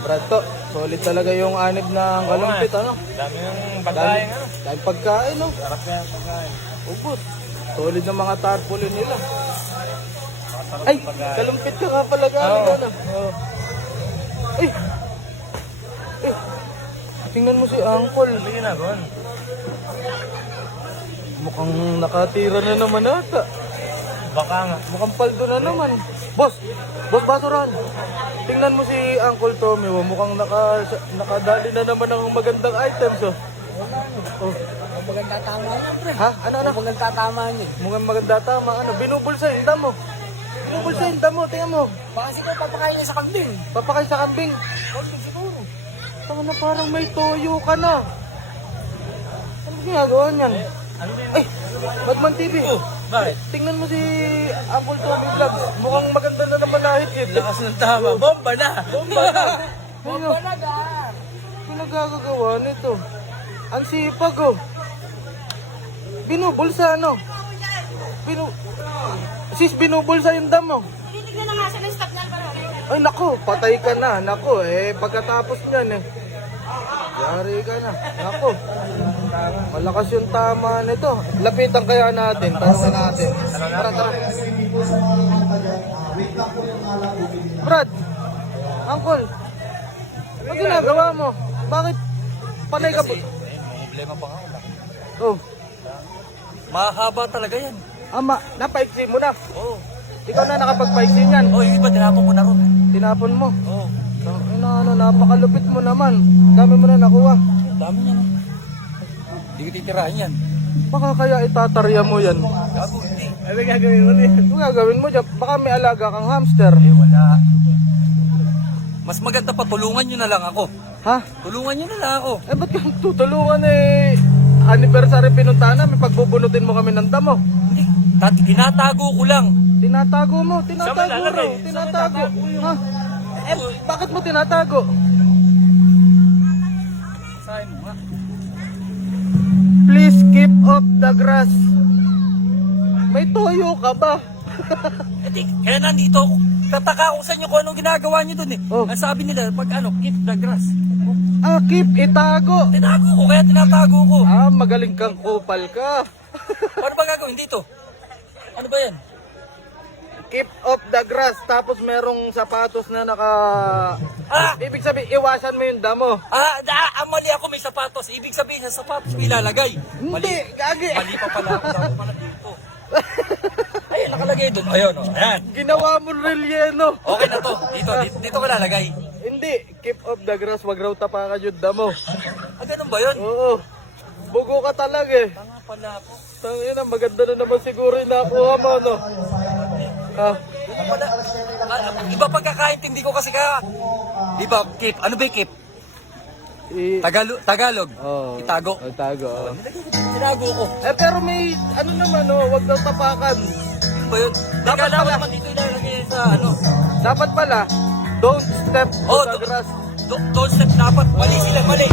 Brad, to, solid talaga yung anib ng kalumpit, ano? Dami yung pagkain, ano? Dahil pagkain, no? Sarap na yung pagkain. Ubus. Solid ng mga tarpaulin nila. Masarap Ay, yung pagkain. kalumpit ka nga pala galing, Oo. ano? Ay! Ay! Tingnan mo si Uncle. Ano yung ginagawa? Mukhang nakatira na naman ata. Baka nga. Mukhang paldo na naman. Boss! Boss Basuran! Tingnan mo si Uncle Tommy. Oh. Mukhang nakadali na naman ng magandang items. Oh. Oh. Ang maganda tama ito, pre. Ha? Ano? Ang maganda tama niya. Mukhang maganda tama. Ano? Binubulsa yung damo. Binubulsa yung damo. Tingnan mo. Baka siguro papakain niya sa kambing. Papakain sa kambing. Kambing siguro. Tama na parang may toyo ka na. Ano ginagawa niyan? Ano ba yun? Ay! Batman TV. Bakit? Tingnan mo si Uncle Tommy Vlogs. Mukhang maganda na naman lahit yun. Lakas ng tama. Bomba na! Bomba na! Ano? Talaga. Pinagagagawa nito. Ang sipag oh. Binubulsa ano? Sis, binubulsa yung damo. Tinitignan na nga siya ng stop niyan para Ay nako, patay ka na. Nako, pagkatapos niyan yari ka na. Nako. Malakas yung tama nito. Lapitan kaya natin, tanongin natin. Tara, tara. Brad, Uncle, ano ginagawa mo? Bakit panay ka po? Problema pa nga wala. Oh, Mahaba talaga yan. ama, napaiksi mo na. Oo. Ikaw na nakapagpaiksi niyan. Oh, yung iba tinapon ko na ron. Tinapon mo. Oo. Napakalupit mo naman. Dami mo na nakuha. Dami niya na. Hindi ko titirahin yan. Baka kaya itatarya mo yan. Gago, hindi. Ano gagawin mo din? Ano gagawin mo dyan? Baka may alaga kang hamster. Eh, wala. Mas maganda pa, tulungan nyo na lang ako. Ha? Tulungan nyo na lang ako. Ba't kang tutulungan anniversary pinuntahan namin, pagbubunutin mo kami ng damo. Hindi. Tinatago ko lang. Tinatago mo, Saan tinatago malalagay? raw, Saan tinatago. matatago yun? Ha? Bakit mo tinatago? Sahin mo nga. Please keep off the grass. May toyo ka ba? Hindi, kaya nandito ako. Tataka ako sa inyo kung anong ginagawa nyo dun eh. Oh. Ang sabi nila, pag keep the grass. Keep, itago. Tinago ko, kaya tinatago ko. Magaling kang kupal ka. Paano ba gagawin dito? Ano ba yan? Keep off the grass, tapos merong sapatos na Ibig sabihin, iwasan mo yung damo. Mali ako, may sapatos. Ibig sabihin, sa sapatos may ilalagay. Hindi, gagi. Mali pa pala ako. Dapat pala dito. Ayun, nakalagay doon. Ayun, oh. Ayan. Ginawa mo relyeno. Okay na to. Dito ko lalagay. Hindi, keep off the grass, wag raw tapakan yung damo. Ganun ba yun? Oo. Bugo ka talaga eh. Tanga pala ako. Tangina, maganda na naman siguro yung nakuha mo, no? Buko pala. Iba pagkakaintindi ko kasi ka. Di ba, keep? Ano ba yung keep? Tagalog. Oh, Itago. Itago. Oh. Tinago ko. Pero may, ano naman, wag daw tapakan. Ano ba yun? Dapat Dapat pala. naman dito ilalagay sa ano. Dapat pala, don't step Oh, on the grass. Don't step dapat. Mali sila, mali.